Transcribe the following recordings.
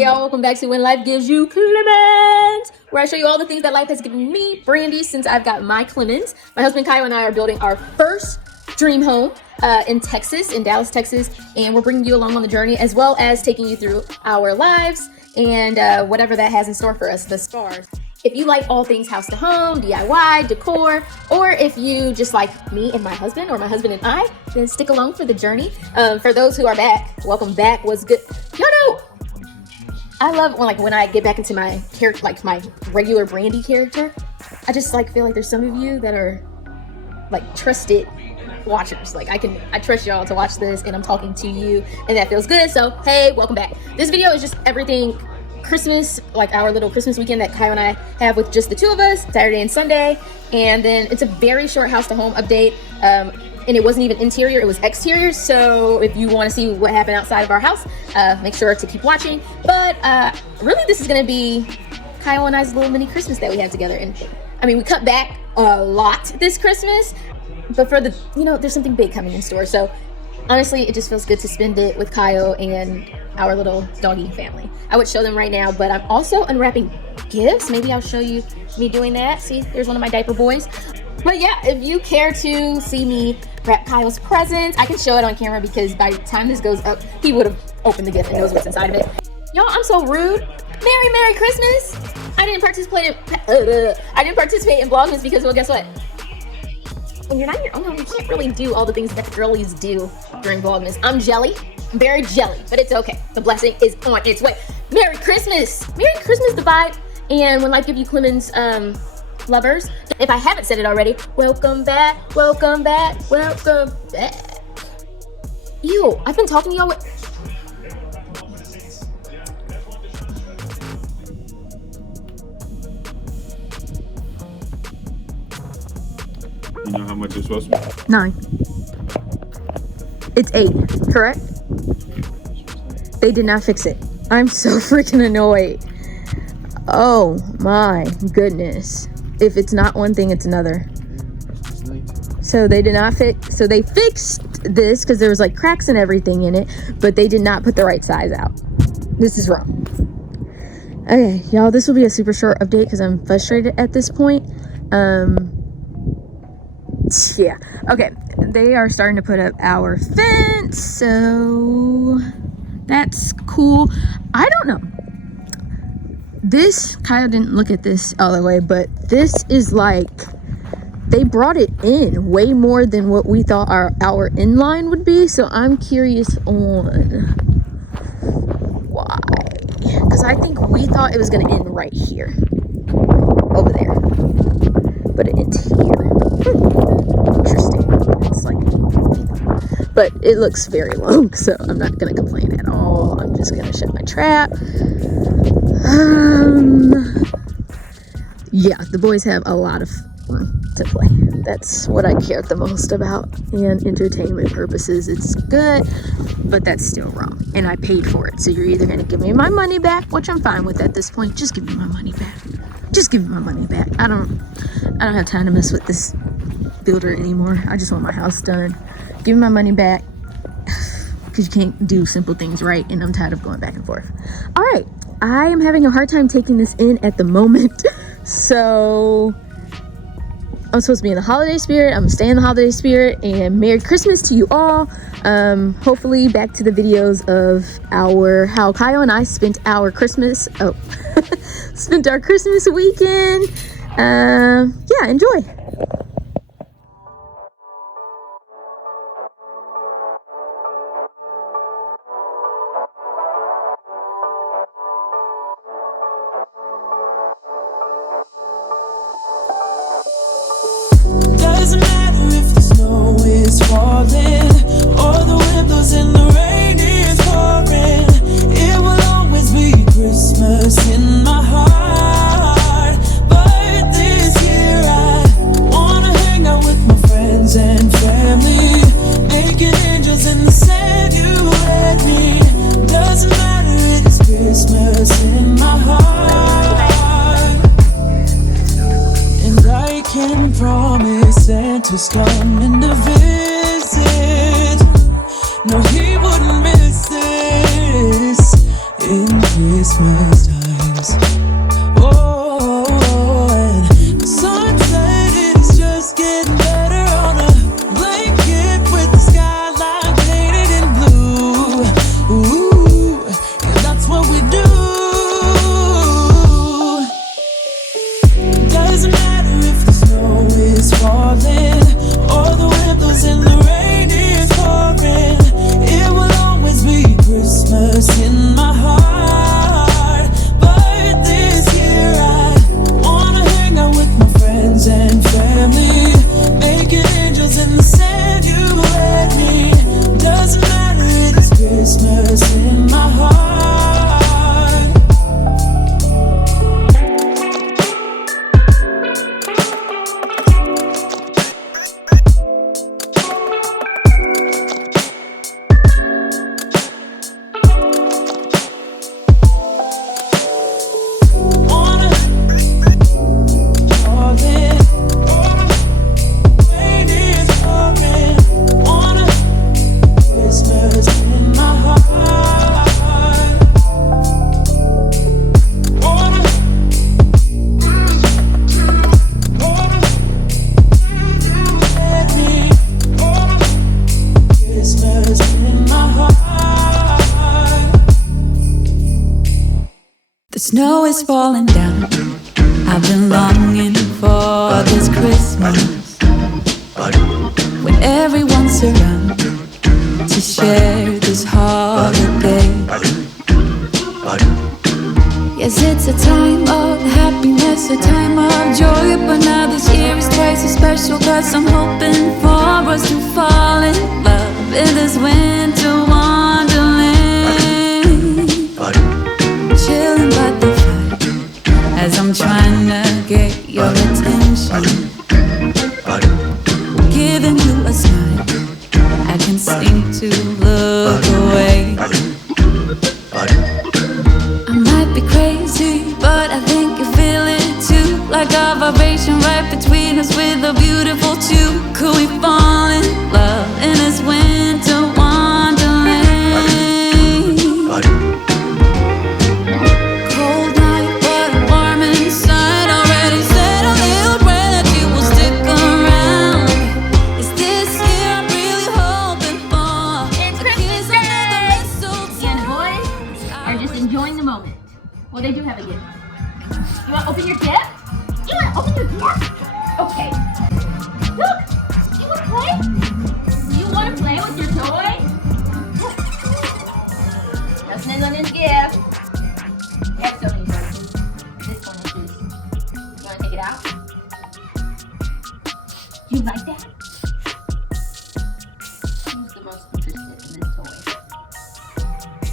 Hey y'all, welcome back to When Life Gives You Clemmons, where I show you all the things that life has given me, Brandy, since I've got my Clemmons. My husband Kyle and I are building our first dream home in Texas, in Dallas, Texas, and we're bringing you along on the journey, as well as taking you through our lives and whatever that has in store for us thus far. If you like all things house to home, DIY, decor, or if you just like me and my husband, or my husband and I, then stick along for the journey. For those who are back, welcome back. What's good? Y'all know, I love when I get back into my character, like my regular Brandy character. I just feel like there's some of you that are trusted watchers. I trust y'all to watch this, and I'm talking to you, and that feels good. So hey, welcome back. This video is just everything Christmas, like our little Christmas weekend that Kyle and I have with just the two of us, Saturday and Sunday. And then it's a very short house to home update, and it wasn't even interior, it was exterior. So if you want to see what happened outside of our house, make sure to keep watching. But really this is going to be Kyle and I's little mini Christmas that we have together. And I mean, we cut back a lot this Christmas, but for the, there's something big coming in store. So honestly, it just feels good to spend it with Kyle and our little doggy family. I would show them right now, but I'm also unwrapping gifts. Maybe I'll show you me doing that. See, there's one of my diaper boys. But yeah, if you care to see me wrap Kyle's presents, I can show it on camera, because by the time this goes up, he would have opened the gift and knows what's inside of it. Y'all, I'm so rude. Merry Christmas. I didn't participate in Vlogmas because, well, guess what? When you're not in your own home, you can't really do all the things that the girlies do during Vlogmas. I'm jelly. I'm very jelly, but it's okay. The blessing is on its way. Merry Christmas. Merry Christmas, the vibe. And When Life Gives You Clemmons lovers, if I haven't said it already, welcome back, welcome back, welcome back. Ew, I've been talking to y'all with... You know how much it's supposed to be? 9. It's 8, correct? They did not fix it. I'm so freaking annoyed. Oh my goodness. If it's not one thing, it's another. So they did not fix, so they fixed this because there was cracks and everything in it, but they did not put the right size out. This is wrong. Okay, y'all, this will be a super short update because I'm frustrated at this point. Yeah, okay, they are starting to put up our fence, so that's cool. I don't know, this, Kyle didn't look at this all the way, but this is they brought it in way more than what we thought our inline would be. So I'm curious on why, because I think we thought it was going to end right here, over there, but it ends here. Interesting. It's but it looks very long, so I'm not gonna complain at all. I'm just gonna shut my trap. Yeah, the boys have a lot of fun to play. That's what I care the most about. And entertainment purposes, it's good, but that's still wrong. And I paid for it, so you're either gonna give me my money back, which I'm fine with at this point. Just give me my money back. Just give me my money back. I don't have time to mess with this builder anymore. I just want my house done. Give me my money back, because you can't do simple things right, and I'm tired of going back and forth. All right, I am having a hard time taking this in at the moment. So I'm supposed to be in the holiday spirit. I'm gonna stay in the holiday spirit, and Merry Christmas to you all. Hopefully back to the videos of how Kyle and I spent our Christmas spent our Christmas weekend. Yeah, enjoy. Doesn't matter if the snow is falling or the wind blows and the rain is pouring. It will always be Christmas in my heart. But this year I wanna hang out with my friends and family, making angels in the sand, you and me. Doesn't matter, it's Christmas in my heart. And I can promise Santa's coming to visit. No, he wouldn't miss this in Christmas. snow is falling down. I've been longing for this Christmas, when everyone's around to share this holiday. Yes, it's a time of happiness, a time of joy, but now this year is twice as special, 'cause I'm hoping for us to fall in love in this winter wonderland. Chilling by the fire as I'm trying to get your attention, giving you a smile, I can seem to look away. I might be crazy, but I think you feel it too, like a vibration right between us with a beautiful tune. Could we fall in love in this winter wonderland? Cold night, but I'm warm inside. Already said a little prayer that you will stick around. Is this year I'm really hoping for? It's A kiss under the mistletoe. And boys are just enjoying the moment. Well, they do have a gift. You want to open your gift? You want to open your gift? Okay. Look, you want to play? You want to play with your toy? Look. Justin on his gift. They have so many toys. This one is his. You want to take it out? You like that? Who's the most interested in this toy?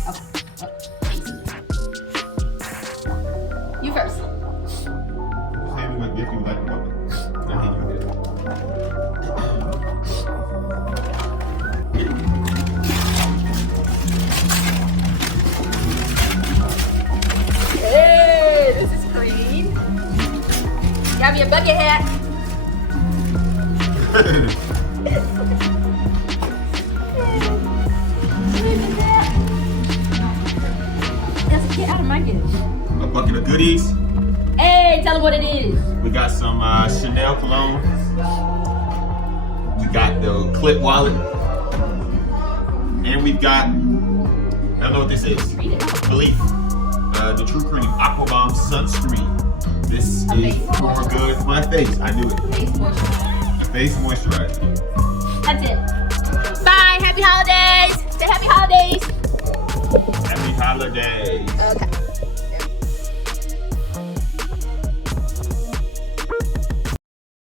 Okay. You first. Say me what gift you like to open. I hate you with it. Hey, this is green. Got me a bucket hat. Let's get out of my gift. A bucket of goodies. Hey, tell them what it is. We got some Chanel cologne. We got the clip wallet. And we've got, I don't know what this is. Read it. Belief. The True Cream Aqua Bomb Sunscreen. This A is face for good for my face. I knew it. Face moisturizer. A face moisturizer. That's it. Bye. Happy holidays. Say happy holidays. Happy holidays. Okay.